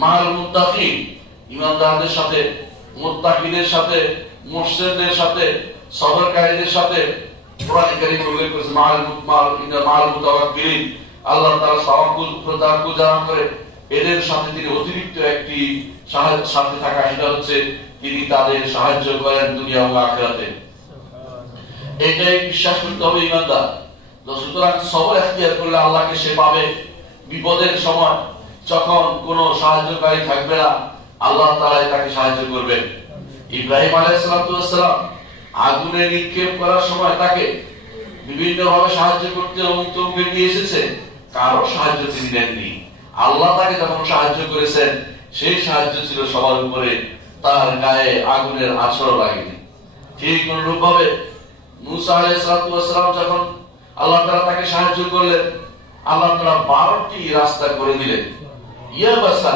মাল মুত্তাকিন, ইমানদারদের সাথে, মুত্তাকিদের সাথে, মুহসিনদের সাথে, সবরকারীদের সাথে। কোরআন কারীমে উল্লেখ করেছে মাল মুতাওয়াক্কিলিন, আল্লাহ তাআলা তাওয়াক্কুল যারা করে এদের সাথে তিনি অতিরিক্ত একটি সাথে থাকা, সেটা হচ্ছে তিনি তাদের সাহায্য করেন দুনিয়া ও আখিরাতে। এটাই বিশ্বাস করতে হবে ইমানদার। সুতরাং সবর এখতিয়ার করলে আল্লাহকে সে পাবে। বিপদের সময় যখন কোনো সাহায্যকারী থাকবে না, আল্লাহ তাআলা তাকে সাহায্য করবেন। ইব্রাহিম আলাইহিস সালাম আগুনে নিক্ষেপ করার সময় তাকে বিভিন্ন ভাবে সাহায্য করতে অমুক নিয়ে এসেছে, কারো সাহায্য তিনি নেননি। আল্লাহ তাকে যখন সাহায্য করেছেন সেই সাহায্য ছিল সবার উপরে, তার গায়ে আগুনের আঁচড় লাগেনি। ঠিক অনুরূপ ভাবে মূসা আলাইহিস সালাম যখন আল্লাহ তাআলা তাকে সাহায্য করলেন, আল্লাহ তাআলা 12টি রাস্তা করে দিলেন। ইয়াবাসা